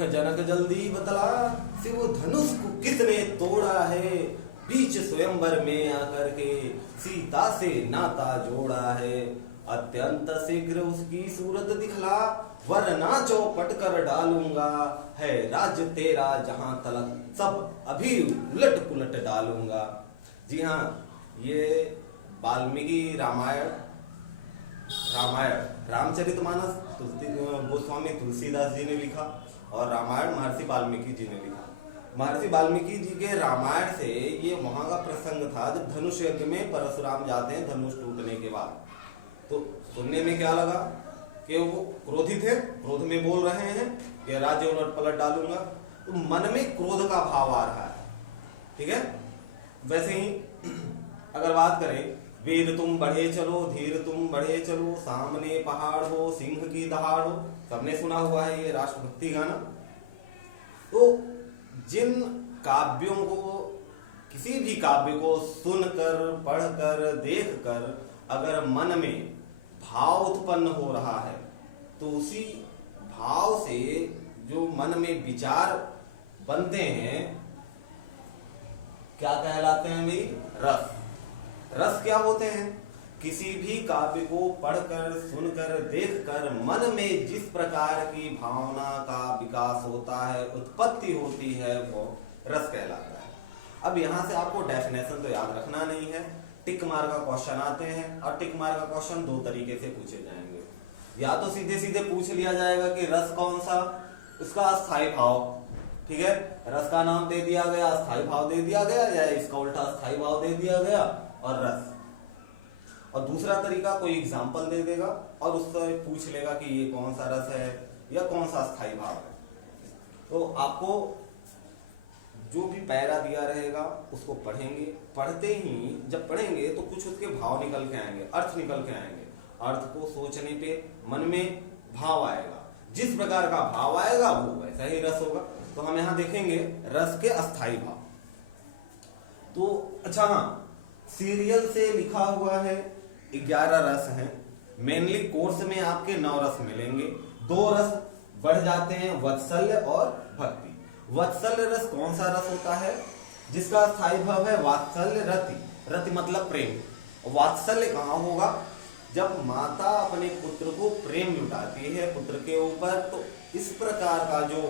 मूर्ख जनक जल्दी बतला, से वो धनुष को किसने तोड़ा है, बीच स्वयंवर में आकर के सीता से नाता जोड़ा है। अत्यंत शीघ्र उसकी सूरत दिखला, वरना चौपट कर डालूंगा, है राज्य तेरा जहां तलक, सब अभी उलट पुलट डालूंगा। जी हाँ, ये वाल्मीकि रामायण रामचरितमानस गोस्वामी तुलसीदास जी ने लिखा और रामायण महर्षि वाल्मीकि जी ने लिखा। महर्षि वाल्मीकि जी के रामायण से ये वहां का प्रसंग था जब धनुष यज्ञ में परशुराम जाते हैं धनुष टूटने के बाद। तो सुनने में क्या लगा कि वो क्रोधित है, क्रोध में बोल रहे हैं कि राज्य उलट पलट डालूंगा, तो मन में क्रोध का भाव आ रहा है। ठीक है, वैसे ही अगर बात करें, वीर तुम बढ़े चलो, धीर तुम बढ़े चलो, सामने पहाड़ हो, सिंह की दहाड़ हो, सबने सुना हुआ है ये राष्ट्रभक्ति गाना। तो जिन काव्यों को, किसी भी काव्य को सुनकर, पढ़कर, देखकर अगर मन में भाव उत्पन्न हो रहा है, तो उसी भाव से जो मन में विचार बनते हैं क्या कहलाते हैं मेरी? रस। रस क्या होते हैं? किसी भी काव्य को पढ़कर, सुनकर, देखकर मन में जिस प्रकार की भावना का विकास होता है, उत्पत्ति होती है, वो रस कहलाता है। अब यहां से आपको डेफिनेशन तो याद रखना नहीं है, टिक मार का क्वेश्चन आते हैं और टिक मार का क्वेश्चन दो तरीके से पूछे जाएंगे। या तो सीधे सीधे पूछ लिया जाएगा कि रस कौन सा, उसका अस्थायी भाव। ठीक है, रस का नाम दे दिया गया, अस्थायी भाव दे दिया गया, या इसका उल्टा अस्थायी भाव दे दिया गया और रस। और दूसरा तरीका कोई एग्जाम्पल दे देगा और उससे पूछ लेगा कि ये कौन सा रस है या कौन सा अस्थायी भाव है। तो आपको जो भी पैरा दिया रहेगा उसको पढ़ेंगे, पढ़ते ही जब पढ़ेंगे तो कुछ उसके भाव निकल के आएंगे, अर्थ निकल के आएंगे। अर्थ को सोचने पे मन में भाव आएगा, जिस प्रकार का भाव आएगा वो वैसा ही रस होगा। तो हम यहाँ देखेंगे रस के अस्थायी भाव। तो अच्छा हाँ, सीरियल से लिखा हुआ है 11 रस हैं। मेनली कोर्स में आपके 9 रस मिलेंगे। 2 रस बढ़ जाते हैं, वात्सल्य और भक्ति। वात्सल्य रस कौन सा रस होता है? जिसका स्थायी भाव है वात्सल्य रति। रति मतलब प्रेम। वात्सल्य कहाँ होगा? जब माता अपने पुत्र को प्रेम लुटाती है पुत्र के ऊपर, तो इस प्रकार का जो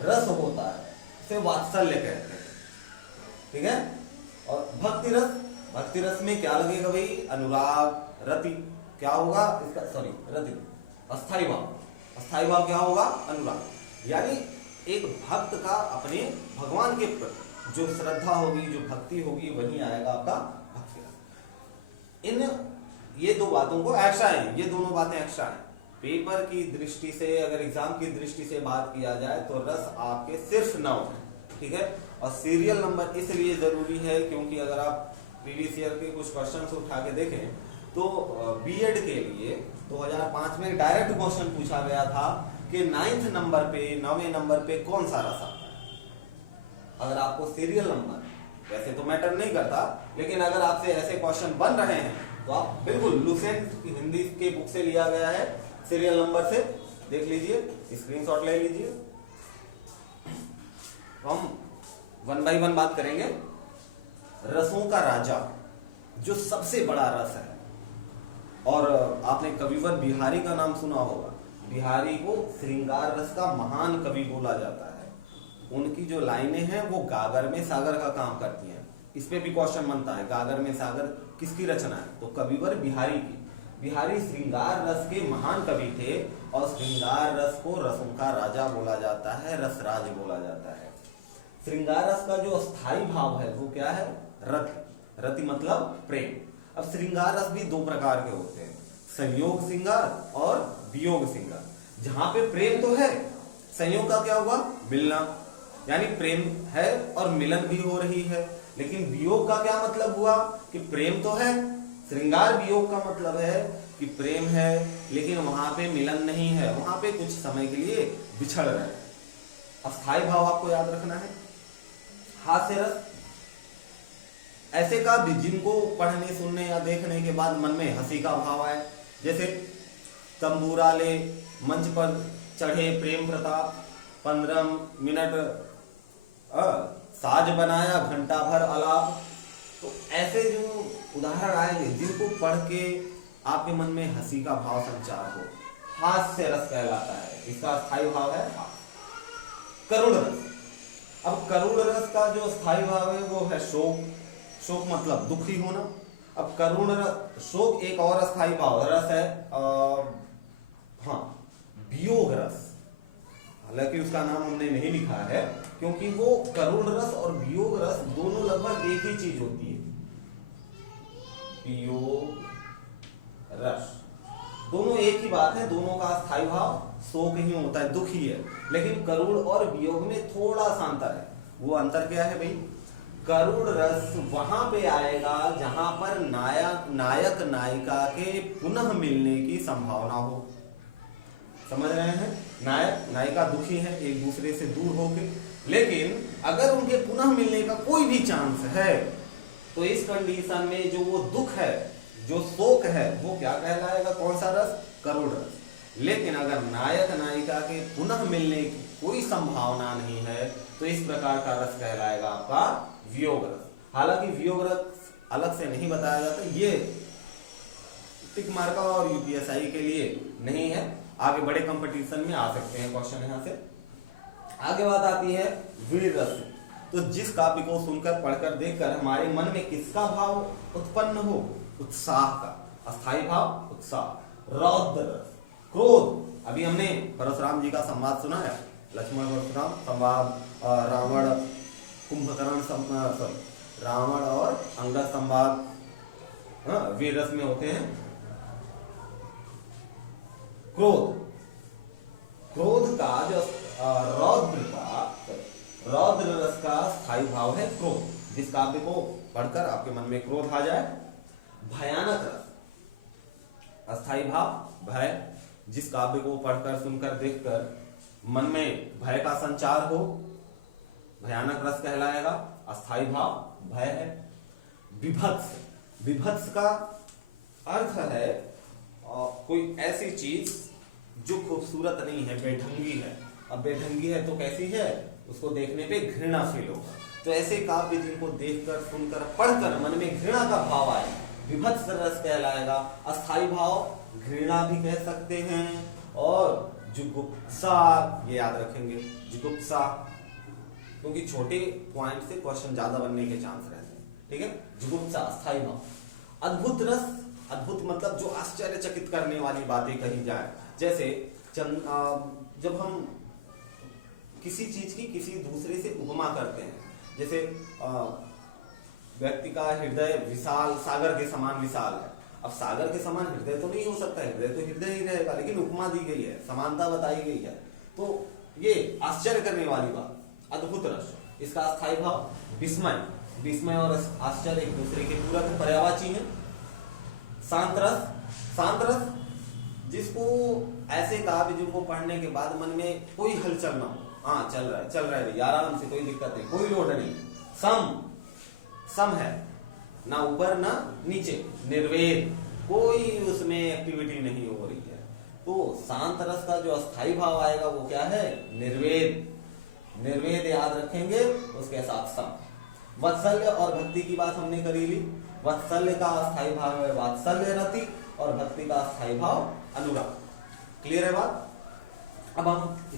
रस होता है उसे वात्सल्य कहते हैं। ठीक है, और भक्ति रस, भक्ति रस में क्या लगेगा भाई? अनुराग। रति क्या होगा इसका? रति अस्थायी भाव। अस्थायी भाव क्या होगा? अनुराग। यानी एक भक्त का अपने भगवान के प्रति जो श्रद्धा होगी, जो भक्ति होगी, वही आएगा आपका भक्ति रस। इन ये दो बातों को एक्स्ट्रा है, ये दोनों बातें एक्स्ट्रा है। पेपर की दृष्टि से, अगर एग्जाम की दृष्टि से बात किया जाए तो रस आपके सिर्फ 9 है। ठीक है, और सीरियल नंबर इसलिए जरूरी है क्योंकि अगर आप प्रीवियस ईयर के कुछ क्वेश्चंस उठा के देखें तो बीएड के लिए 2005 में डायरेक्ट क्वेश्चन पूछा गया था कि 9वें नंबर पे कौन सा रस आता है। अगर आपको सीरियल नंबर, वैसे तो मैटर नहीं करता, लेकिन अगर आपसे ऐसे क्वेश्चन बन रहे हैं तो आप बिल्कुल लुसेंट हिंदी के बुक से लिया गया है, सीरियल नंबर से देख लीजिए, स्क्रीनशॉट ले लीजिए। हम 1 बाय 1 बात करेंगे। रसों का राजा जो सबसे बड़ा रस है, और आपने कविवर बिहारी का नाम सुना होगा। बिहारी को श्रृंगार रस का महान कवि बोला जाता है। उनकी जो लाइनें हैं वो गागर में सागर का काम करती हैं। इस पे भी क्वेश्चन बनता है, गागर में सागर किसकी रचना है? तो कविवर बिहारी की। बिहारी श्रृंगार रस के महान कवि थे और श्रृंगार रस को रसों का राजा बोला जाता है, रसराज बोला जाता है। श्रृंगार रस का जो स्थायी भाव है वो क्या है? रति। रति मतलब प्रेम। अब श्रृंगार रस भी 2 प्रकार के होते हैं, संयोग श्रृंगार और वियोग श्रृंगार। जहां पे प्रेम तो है, संयोग का क्या हुआ? मिलना, यानी प्रेम है और मिलन भी हो रही है। लेकिन वियोग का क्या मतलब हुआ? कि प्रेम तो है, श्रृंगार वियोग का मतलब है कि प्रेम है लेकिन वहां पे मिलन नहीं है, वहां पे कुछ समय के लिए बिछड़ रहे हैं। अस्थायी भाव आपको याद रखना है। हास्य रस, ऐसे काव्य जिनको पढ़ने, सुनने या देखने के बाद मन में हंसी का भाव आए, जैसे तंबूरा ले मंच पर चढ़े प्रेम प्रताप, 15 मिनट साज बनाया, घंटा भर अलाप। तो ऐसे जो उदाहरण आएंगे जिनको पढ़ के आपके मन में हंसी का भाव संचार हो, हास्य रस कहलाता है। इसका स्थायी भाव है करुण रस। अब करुण रस का जो स्थायी भाव है वो है शोक। शोक मतलब दुखी होना। अब करुण रस, शोक एक और स्थायी भाव रस है वियोग रस। हालांकि उसका नाम हमने नहीं लिखा है क्योंकि वो करुण रस और वियोग रस दोनों लगभग एक ही चीज होती है। वियोग रस दोनों एक ही बात है, दोनों का स्थायी भाव शोक ही होता है, दुख ही है। लेकिन करुण और वियोग में थोड़ा सा अंतर है। वो अंतर क्या है भाई? करुण रस वहां पे आएगा जहां पर नायक नायिका के पुनः मिलने की संभावना हो। समझ रहे हैं? नायक नायिका दुखी है एक दूसरे से दूर होके, लेकिन अगर उनके पुनः मिलने का कोई भी चांस है तो इस कंडीशन में जो वो दुख है, जो शोक है, वो क्या कहलाएगा? कौन सा रस? करुण रस। लेकिन अगर नायक नायिका के पुनः मिलने की कोई संभावना नहीं है तो इस प्रकार का रस कहलाएगा आपका वियोग रस। हालांकि वियोग रस अलग से नहीं बताया जाता, ये टिक मार्का और यूपीएसआई के लिए नहीं है। आगे बड़े कंपटीशन में आ सकते हैं क्वेश्चन यहाँ से। आगे बात आती है वीर रस। तो जिस काव्य को सुनकर, पढ़कर, देखकर हमारे मन में किसका भाव उत्पन्न हो? उत्साह का। अस्थायी भाव उत्साह। रौद्र रस, क्रोध। अभी हमने परशुराम जी का संवाद सुना है, लक्ष्मण परशुराम संवाद, रावण कुंभकर्ण, रावण और अंगद संवाद वीर रस में होते हैं। क्रोध, क्रोध का जो रौद्र रस का स्थायी भाव है क्रोध। जिस काव्य को पढ़कर आपके मन में क्रोध आ जाए। भयानक रस, अस्थायी भाव भय। जिस काव्य को पढ़कर, सुनकर, देखकर मन में भय का संचार हो, भयानक रस कहलाएगा। अस्थायी भाव भय है। विभत्स, विभत्स का अर्थ है कोई ऐसी चीज जो खूबसूरत नहीं है, बेढंगी है। अब बेढंगी है तो कैसी है? उसको देखने पे घृणा फील होगा। तो ऐसे काव्य जिनको देखकर, सुनकर, पढ़कर मन में घृणा का भाव आए, विभत्स रस कहलाएगा। अस्थायी भाव घृणा भी कह सकते हैं। और जुगुप्सा, ये याद रखेंगे, जुगुप्सा, क्योंकि छोटे पॉइंट से क्वेश्चन ज्यादा बनने के चांस रहते हैं। ठीक है? जुगुप्सा अस्थायी भाव। अद्भुत रस, अद्भुत मतलब जो आश्चर्यचकित करने वाली बातें कही जाए। जैसे जब हम किसी चीज की किसी दूसरे से उपमा करते हैं, जैसे व्यक्ति का हृदय विशाल, सागर के समान विशाल है। अब सागर के समान हृदय तो नहीं हो सकता, हृदय तो हृदय ही रहेगा, लेकिन उपमा दी गई है, समानता बताई गई है। तो ये आश्चर्य करने वाली बात, अद्भुत रस। इसका अस्थायी भाव विस्मय, विस्मय और आश्चर्य एक दूसरे के पूरक पर्यायवाची हैं। शांत रस, शांत रस जिसको ऐसे काव्य जिनको पढ़ने के बाद मन में कोई हलचल ना हो, हाँ चल रहा है भैया, आराम से, कोई दिक्कत नहीं, कोई लोड नहीं। सम है, ना ऊपर ना नीचे, निर्वेद, कोई उसमें एक्टिविटी नहीं हो रही है। तो शांत रस का जो अस्थायी भाव आएगा वो क्या है? निर्वेद। निर्वेद याद रखेंगे, उसके साथ सम। वात्सल्य और भक्ति की बात हमने करी ली। वात्सल्य का अस्थायी भाव है वात्सल्य रति और भक्ति का अस्थायी भाव अनुराग। क्लियर है बात? अब हम